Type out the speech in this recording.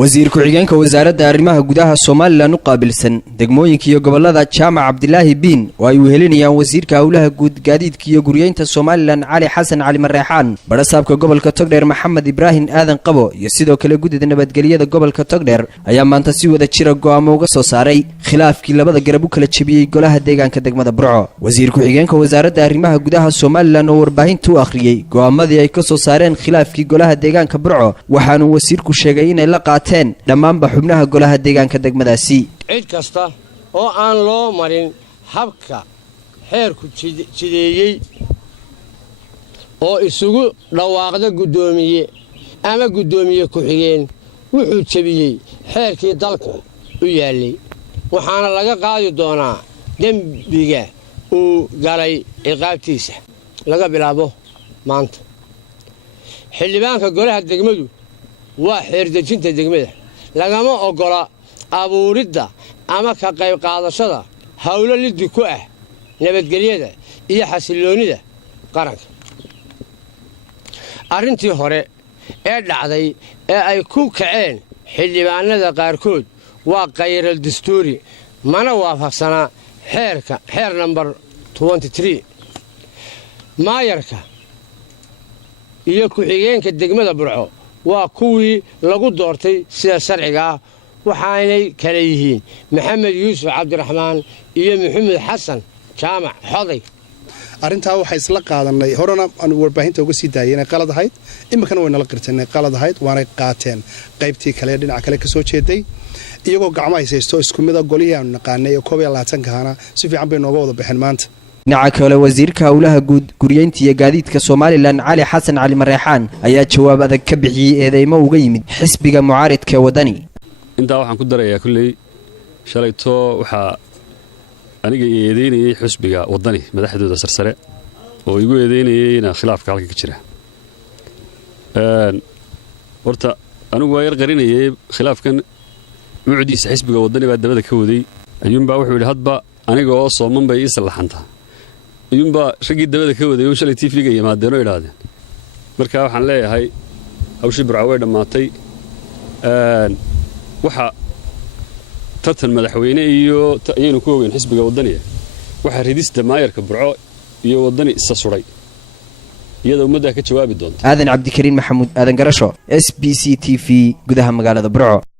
wasiir ku-xigeenka wasaaradda arrimaha gudaha Soomaaliland u qaabilsan degmooyinka iyo gobolada Jaamac Cabdilaahi Biin oo ay wehelinayaan wasiirka hawlaha guud gaadiidka iyo guryeynta Soomaaliland Cali Xasan Cali Mareexaan barasaabka gobolka Togdheer Maxamed Ibrahim Aadan Qabo iyo sidoo kale gudida nabadgelyada gobolka Togdheer ayaa maanta si wada jira go'aamo uga soo saaray khilaafkii labada garab u kala jabiyay golaha deegaanka degmada Burco wasiir ku-xigeenka wasaaradda arrimaha gudaha Soomaaliland oo warbaahinta u akhriyay go'aamadii ay ka soo saareen khilaafkii golaha deegaanka Burco waxaanu wasiirku sheegay in ay la dhammaanba xubnaha golaha deegaanka degmadaasi cid kasta oo aan loo marin habka xeerku jideeyay oo isugu dhawaaqda gudoomiye ama gudoomiye ku-xigeen wuxuu jabiyay xeerkii dalka u yaalay waxaana laga qaadi doonaa dembiga uu galay ciqaabtiisa laga bilaabo maanta xildhibaanka golaha degmadu waa xeerdejinta degmada lagama ogola abuuridda ama ka qayb qaadashada hawlo liddi ku ah nabadgelyada iyo xasiloonida qaranka arrintii hore ee dhacday ee ay ku kaceen xildhibaanada qaarkood waa khayral dastuuri mana waafaqsanaa xeer nambar 23 maayarka iyo ku-xigeenka degmada Burco waa kuwii lagu doortay sida sharciga ah waxaanay kala yihiin maxamed yuusuf cabdiraxmaan iyo maxamed xasan jaamac xoday arintaa waxay isla qaadanay horena aan warbaahinta uga sii daayay inay qalad ahayd imikana way nala qirtay qalad ahayd waanay qaateen qaybtii kale dhinaca kale ka soo jeeday iyagoo gacmo haysto isku mid ah golihii aan naqaanay 12-kana si fiican bay nooga wada baxeen maanta dhinaca kale wasiirka hawlaha guud guryeynta iyo gaadiidka Soomaaliland Cali Xasan Cali Mareexaan ayaa jawaab adag ka bixiyay eedeymo uga yimid xisbiga mucaaridka wadani inta waxaan ku darayaa kulay shalayto waxa aniga eedeynayay xisbiga wadani madaxdooda sarsare oo igu eedeynayay in khilaafka halka ka jira horta anigu waa yar qarinayay khilaafkan mucdiisa xisbiga wadani baa dabada ka waday ayuunba wuxuu yiri hadba aniga oo Sooman bay islaxanta ayuunba ragii dabada ka waday oo shalay TV-ga yimaadeen oo yiraahdeen marka waxaan leeyahay hawshii Burco way dhamaatay waxa tartan madaxweyne iyo ayaynu ku ogeyn xisbiga wadaniga waxa ridista maayarka Burco iyo wadani isa suray iyada ummadda ka jawaabi doonta Aadan Cabdikariin Maxamuud Aadan Garasho SBC TV gudaha magaalada Burco.